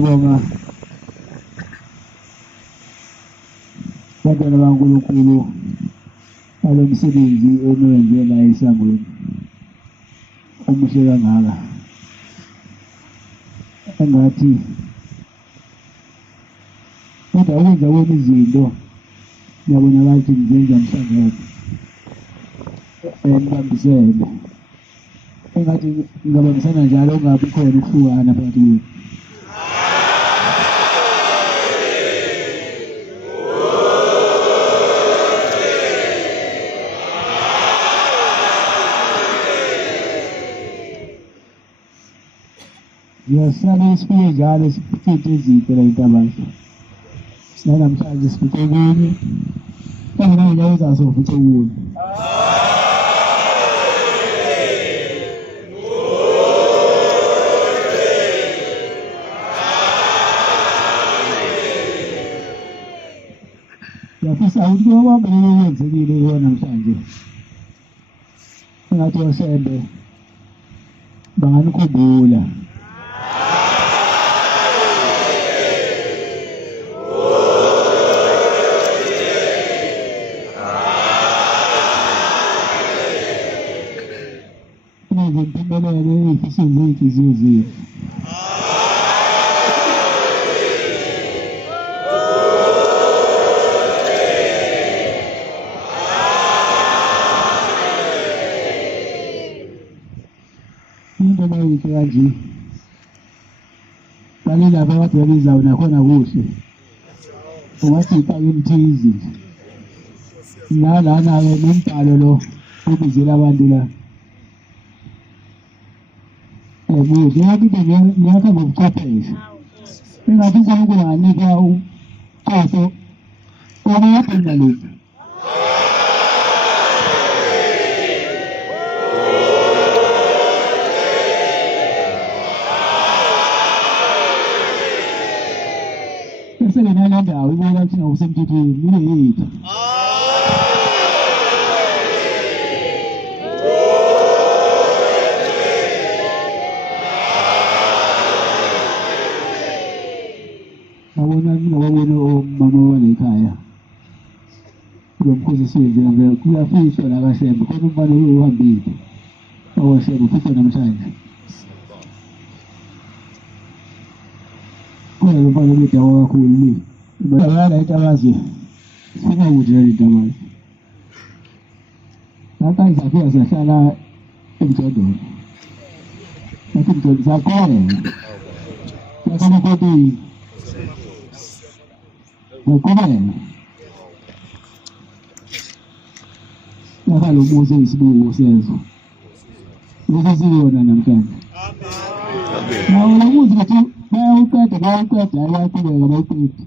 Siyabonga bantwana baNkulunkulu alo msebenzi eniwenze la esangweni omuhle kangaka engathi kodwa ukwenza kwenu izinto ngiyabonakala ukuthi ngizenza mhlawumbe nibambisene engathi ngingabambisana njalo ungabi khona ukuhlukana phakathi kwenu. Ngiyasala isifike njalo siphethe izinto la intabasha namhlanje siphethe kunye kanjani nje uzasofuthe kunye. Ngiyafisa ukuthi ngoba beniyenzekile yona namhlanje engathi osembe banganikhumbula. Impumelelo ey'fisweni zey'nhliziyo zenu. Into mayinhle kanje bani laba abade babizayo nakhona kuhle ungathi ipake emthizi nalana-ke nombhalo lo obizela abantu la muhle ngathi into ngiyakha ngobuchwepheshe engathi uNkulunkulu anganika uqoso ongaphinda lokhu esele nale ndawo ibona ukuthi ngawusemthethweni mine yethu. Ngabona umama walekhaya kulo mkhosi siwenze kuyafishwa la kaShembe khona umbani uhambile owaShembe futhi namhlanje khona lo mbani udawa kakhulu bayala intabazi singakuthi le intabazi lapha izafika sahlala emjondolo lapha emjondolo sakhona sakhona kodwa ngokuqhubeka lapha lo muzi oyisibuko senzo lokuzibona namhlanje. Nawo lo muzi bathi bayawuqeda ayaqhubeka bayawuqeda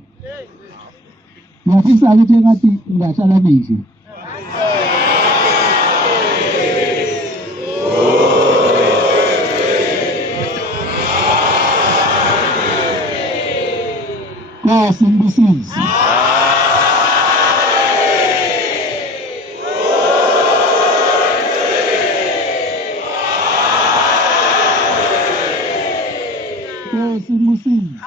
ngiyafisa ukuthi engathi ngingahlala nisho Nkosi Mbusisi. Nkosi Mbusisi.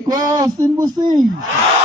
Nkosi Mbusisi.